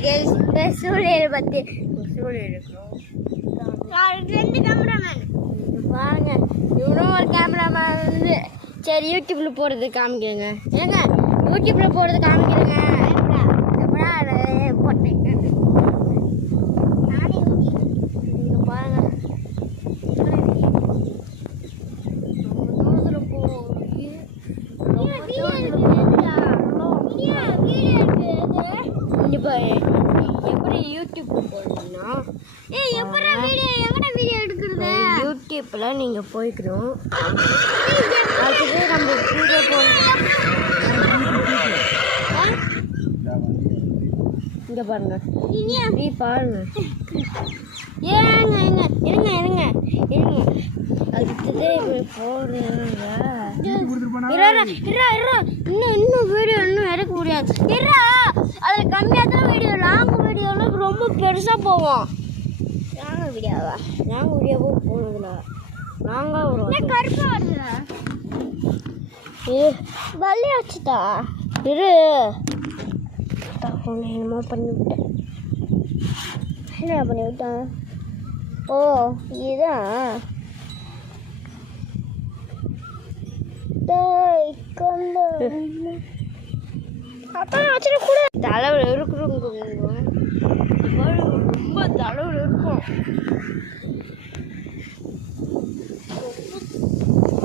இந்த சூழல் பற்றி சூழல் இருக்கிறோம். 2 கேமராமேன் பாருங்க. இவனும் ஒரு கேமராமேன் வந்து சரி யூடியூப்பில் போடுறது காமிக்கிறேங்க. ஏங்க யூடியூப்பில் போடுறது காமிக்கிறேங்க. எப்படா போட்டேங்க நானே நீங்கள் பாருங்கள். எப்படி யூடியூப்ல போடணும்னா வீடியோ எடுக்கிறது யூடியூப்ல நீங்க போய்க்கணும். அதுக்கு நம்ம வீடியோ போடணும். இங்க பாருங்க, நீ பாருங்க. ஏங்க இருங்க இருங்க இருங்க இருங்க அதுக்கு போடுறேங்க. இன்னும் வீடியோ இன்னும் எடுக்க முடியாது. அதில் கம்மியாக தான் வீடியோ. லாங் வீடியோவில் ரொம்ப பெருசாக போவோம். லாங் வீடியோவும் போனதில்ல. லாங்காக வரும். கருப்பாக வருதுல வள்ளி வச்சுட்டா இரு. என்னமோ பண்ணிவிட்டேன். என்ன பண்ணிவிட்டேன்? ஓ இதுதான் தலைவர் இருக்கிறவங்க ரொம்ப தலைவர் இருக்கும்.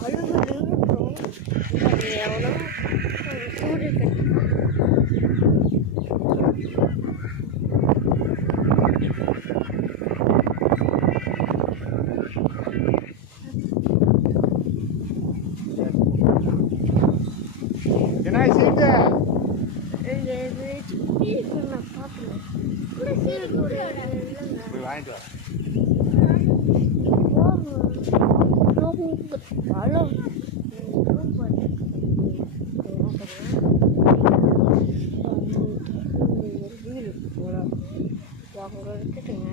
தலைவர் இருக்கும் எவ்வளோ சூடு இருக்குதுங்க.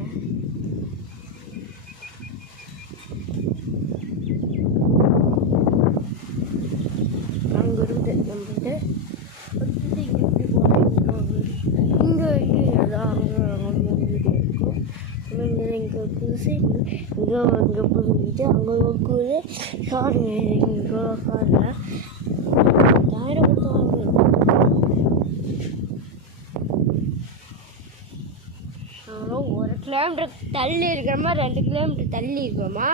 அங்கே இருந்து நம்மகிட்ட இங்கே புதுசு இங்கே புதுக்கிட்டு அங்கே வைக்குது. காடு இங்கே காரில் 1000 கொடுத்து வாங்க. நாங்களும் 1 கிலோமீட்டர் தள்ளி இருக்கிறோமா 2 கிலோமீட்டர் தள்ளி இருக்கிறோமா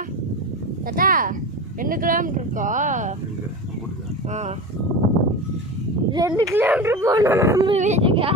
தாத்தா? 2 கிலோமீட்டர் இருக்கா? 2 கிலோமீட்டர் போகணும் நம்ம வீட்டுக்கா?